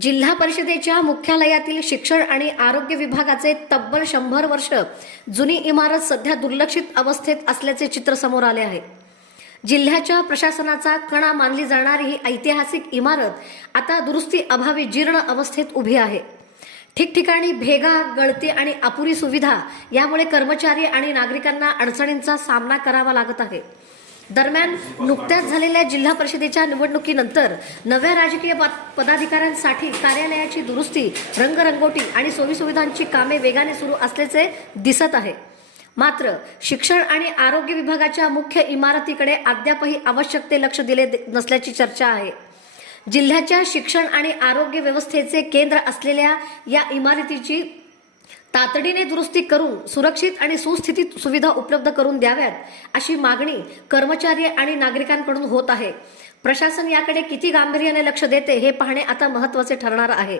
जिल्हा परिषदेच्या मुख्यालयातील शिक्षण आणि आरोग्य विभागाचे तब्बल 100 वर्ष जुनी इमारत सध्या दुर्लक्षित अवस्थेत असल्याचे चित्र समोर आले आहे। जिल्ह्याच्या प्रशासनाचा कणा मानली जाणारी ही ऐतिहासिक इमारत आता दुरुस्ती अभावी जीर्ण अवस्थेत उभी आहे। ठिकठिकाणी भेगा, गळती आणि अपुरी सुविधा यामुळे कर्मचारी आणि नागरिकांना अडचणींचा सामना करावा लागत आहे। दरम्यान नुकत्याच झालेल्या जिल्हा परिषदेच्या निवडणुकीनंतर नव्या राजकीय पदाधिकाऱ्यांसाठी कार्यालयाची दुरुस्ती, रंगरंगोटी आणि सोयीसुविधांची कामे वेगाने सुरू असल्याचे दिसत आहे। मात्र शिक्षण आणि आरोग्य विभागाच्या मुख्य इमारतीकडे अद्यापही आवश्यक ते लक्ष दिले नसल्याची चर्चा आहे। जिल्ह्याच्या शिक्षण आणि आरोग्य व्यवस्थेचे केंद्र असलेल्या या इमारतीची तातडीने दुरुस्ती करून सुरक्षित आणि सुस्थितीत सुविधा उपलब्ध करून द्याव्यात अशी मागणी कर्मचारी आणि नागरिकांकडून होत आहे। प्रशासन याकडे किती गांभीर्याने लक्ष देते हे पाहणे आता महत्त्वाचे ठरणार आहे।